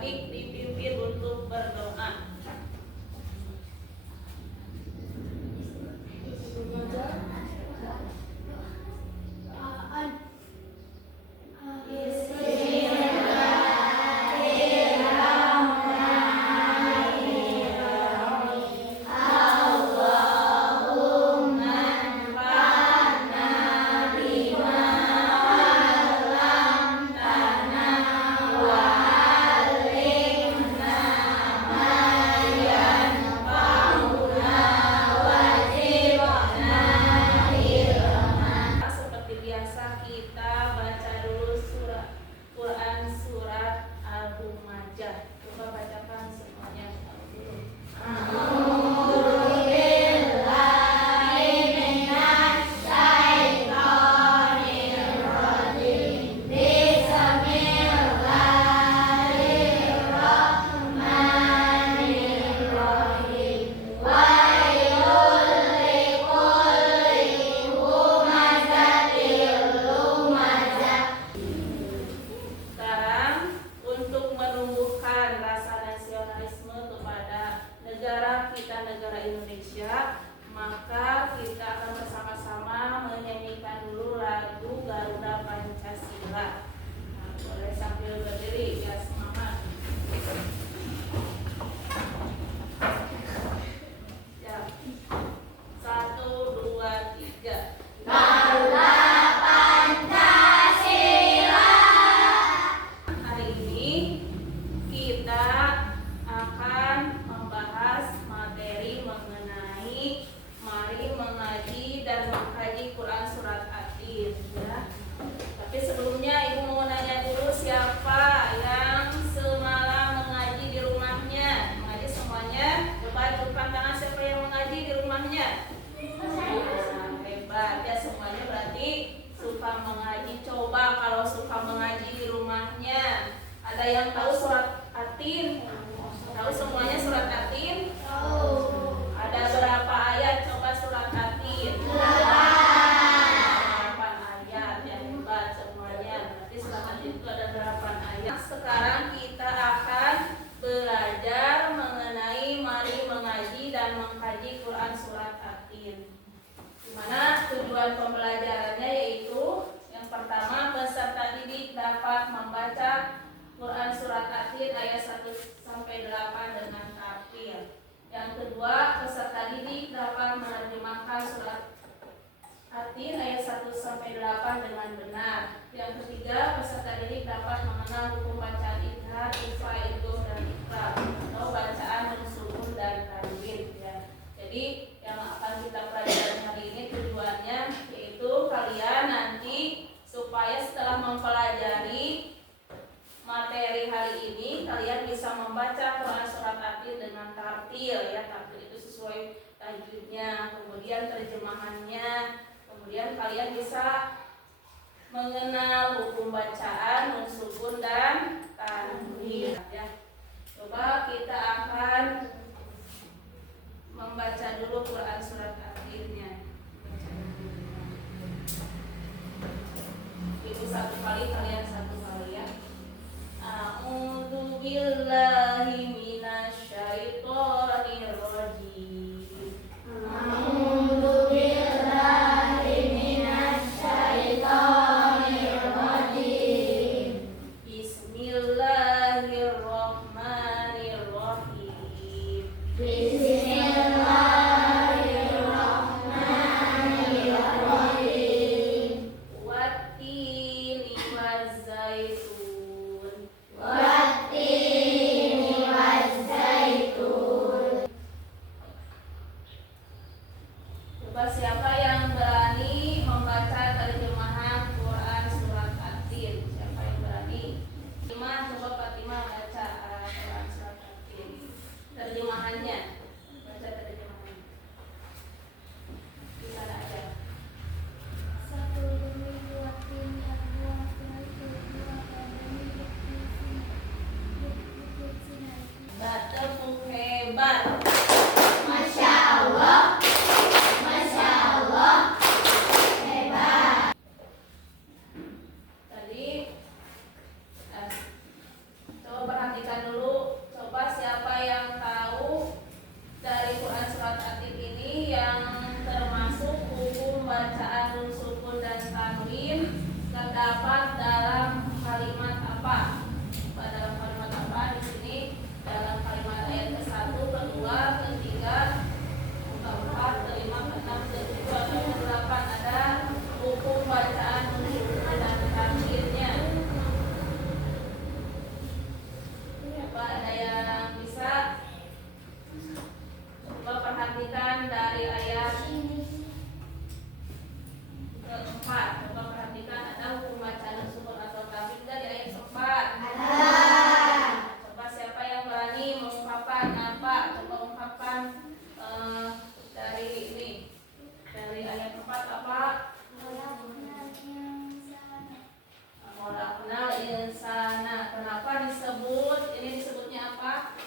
adik dipimpin untuk berdoa. Negara Indonesia, maka kita akan bersama-sama menyanyikan dulu lagu Garuda Pancasila. Nah, boleh sambil berdiri ya, semangat. Ya. 1, 2, 3. Garuda Pancasila. Hari ini kita akan membahas materi mengenai mari mengaji dan mengkaji Quran Surat At-Tin, ya. Tapi sebelumnya Ibu mau nanya dulu, siapa yang semalam mengaji di rumahnya? Mengaji semuanya? Coba angkat tangan siapa yang mengaji di rumahnya? Nah, hebat ya, semuanya berarti suka mengaji. Coba kalau suka mengaji di rumahnya, ada yang tahu Surat At-Tin? Tahu semuanya Surat At-Tin? Ada berapa ayat coba Surat At-Tin? 8 ayat, yang hebat semuanya. Berarti Surat At-Tin itu ada 8 ayat. Sekarang kita akan belajar mengenai mari mengaji dan mengkaji Quran Surat At-Tin. Dimana tujuan pembelajarannya yaitu yang pertama, peserta didik dapat membaca Quran Surat At-Tin ayat 1-8 dengan tartil. Yang kedua, peserta didik dapat menerjemahkan Surat At-Tin ayat 1-8 dengan benar. Yang ketiga, peserta didik dapat mengenal hukum bacaan idhar, ikhfa, idgham, dan iqlab atau bacaan mansubun dan tanwin, ya. Jadi yang akan kita pelajari hari ini tujuannya yaitu kalian nanti supaya setelah mempelajari materi hari ini kalian bisa membaca Quran Surat At-Tin dengan tartil, ya. Tartil itu sesuai tajwidnya, kemudian terjemahannya, kemudian kalian bisa mengenal hukum bacaan, mansubun dan tanwin, ya. Coba kita akan membaca dulu Quran Surat At-Tin-nya. Ibu satu kali, kalian satu kali, ya. A'udzu billahi minasyaitonir rajim. A'udzu billahi minasyaitonir rajim.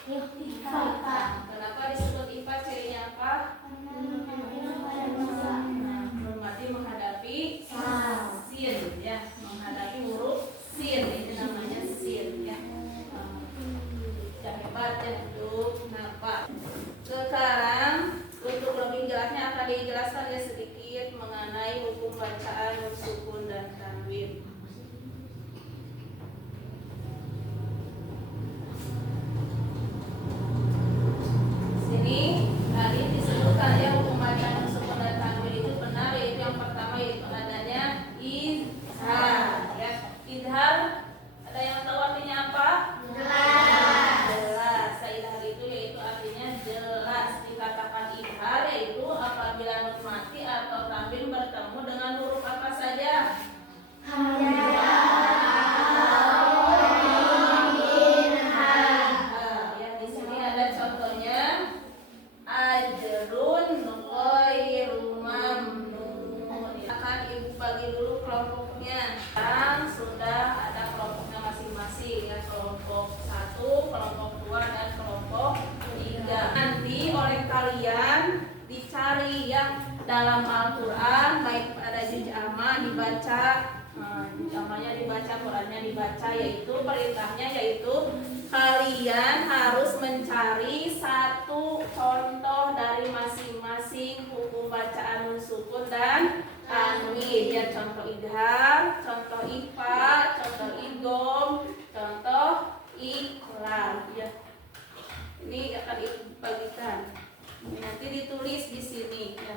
IPA. Kenapa disebut IPA? Cirinya apa? Hormati menghadapi sin ya, menghadapi huruf sin, itu namanya sin ya. Yang hebat ya untuk kenapa? Sekarang untuk lebih jelasnya akan dijelaskan ya sedikit mengenai hukum bacaan nun sukun dan tanwin. Sini tadi disebutkan ya hukum bacaan nun sukun dan tanwin itu benar, yaitu yang pertama yaitu adanya izhar ya. Izhar ada yang tahu artinya apa? Jelas. Izhar itu yaitu artinya jelas. Dikatakan izhar yaitu apabila nun mati atau tanwin bertemu dengan huruf apa saja? Ya, di sini ada contohnya ajrun ghairu mamnun. Akan ibu bagi dulu kelompoknya. Sekarang sudah ada kelompoknya masing-masing ya, kelompok 1, kelompok 2 dan kelompok 3. Nanti oleh kalian dicari yang dalam Al-Quran, baik pada juz amma dibaca, juz ammanya dibaca, Qurannya dibaca, yaitu perintahnya yaitu kalian harus mencari satu contoh dari masing-masing hukum bacaan nun sukun dan tanwin ya, contoh idhar, contoh ifa, contoh idgham, contoh iqlab ya. Ini akan dibagikan. Nanti ditulis di sini ya.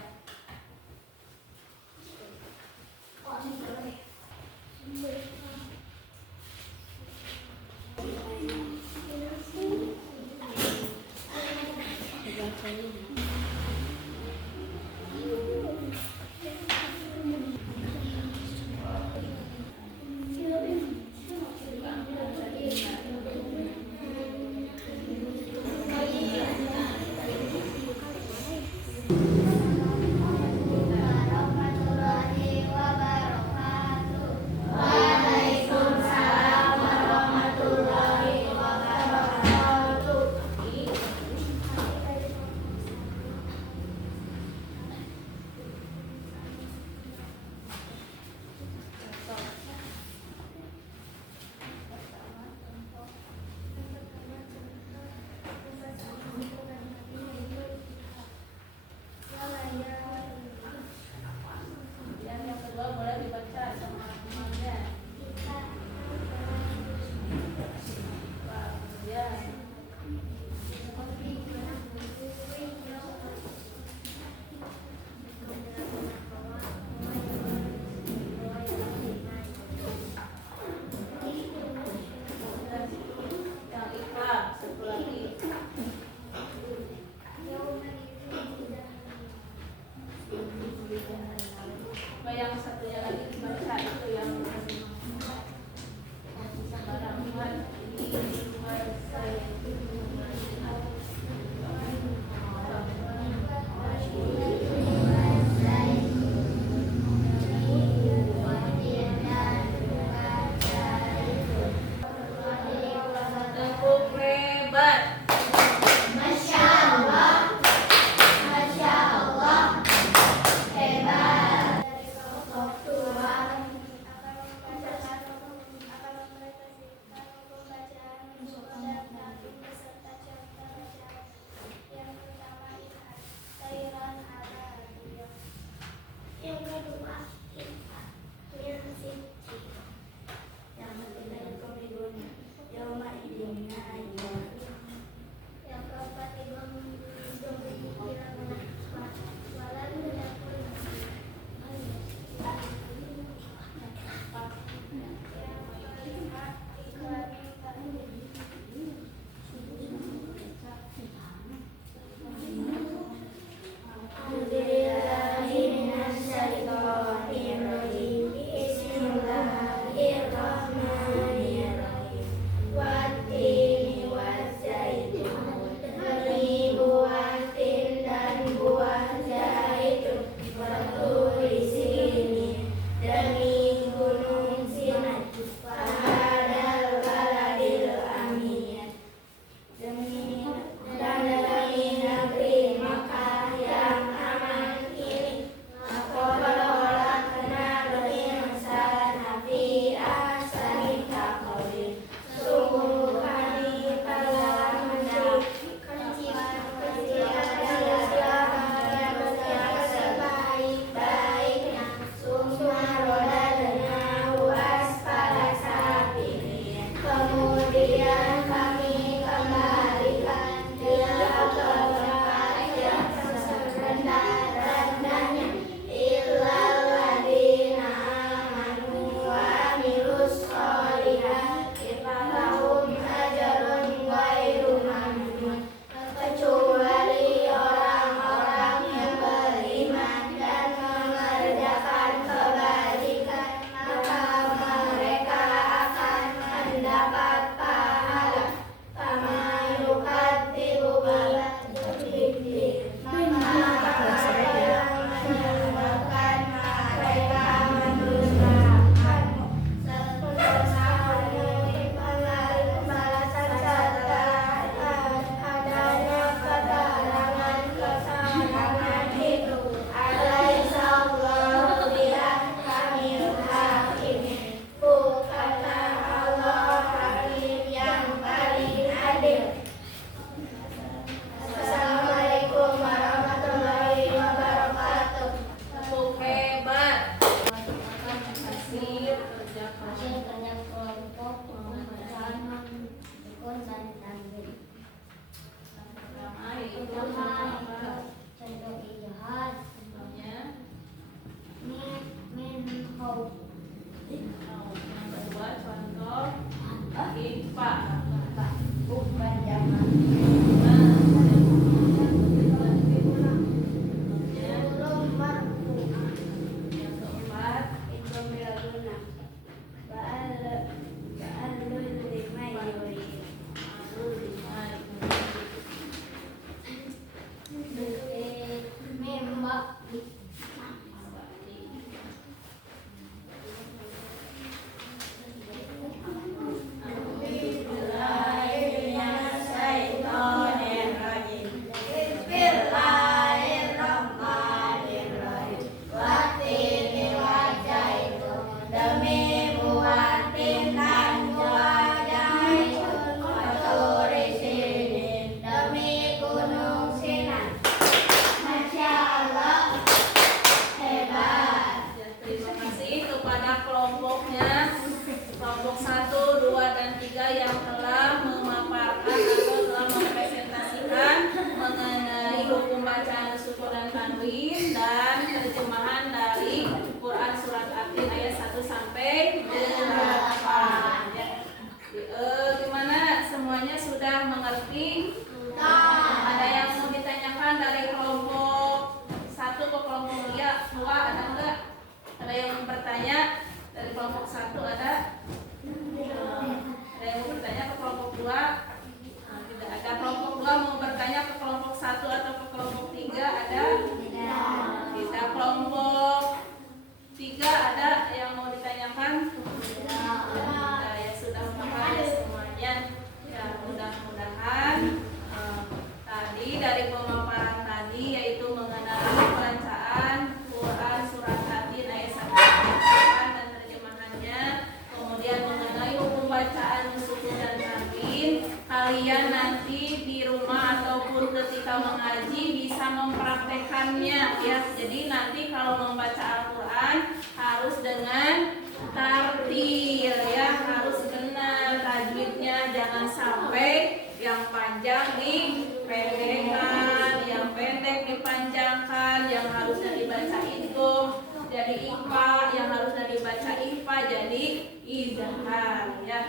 Kalian nanti di rumah ataupun ketika mengaji bisa mempraktekannya ya. Jadi nanti kalau membaca Al-Quran harus dengan tartil ya, harus benar tajwidnya, jangan sampai yang panjang dipendekkan, yang pendek dipanjangkan, yang harusnya dibaca idgham jadi ikhfa, yang harusnya dibaca ikhfa jadi izhar ya.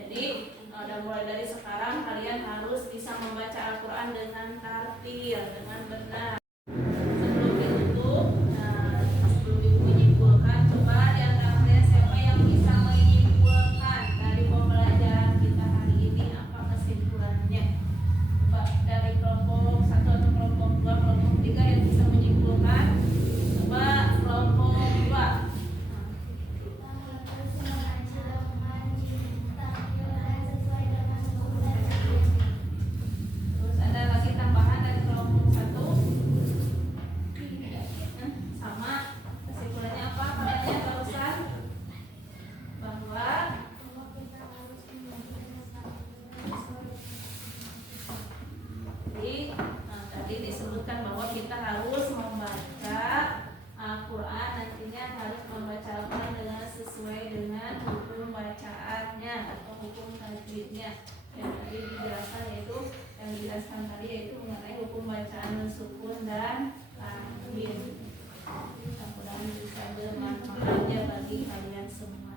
Jadi dan mulai dari sekarang kalian harus bisa membaca Al-Quran dengan tartil, dengan benar. Sebelum ditutup, sebelum ibu menyimpulkan, coba di antara kalian siapa yang bisa menyimpulkan dari pembelajaran kita hari ini, apa kesimpulannya? Coba dari kelompok 1 atau kelompok 2, kelompok 3 yang bisa menyimpulkan. Coba kelompok 2. Ada lagi tambahan dari kelompok 1? ya. Yang tadi dijelaskan yaitu yang dijelaskan tadi yaitu mengenai hukum bacaan sukun dan tanwin. Mudah-mudahan bisa bermanfaat ya bagi kalian semua.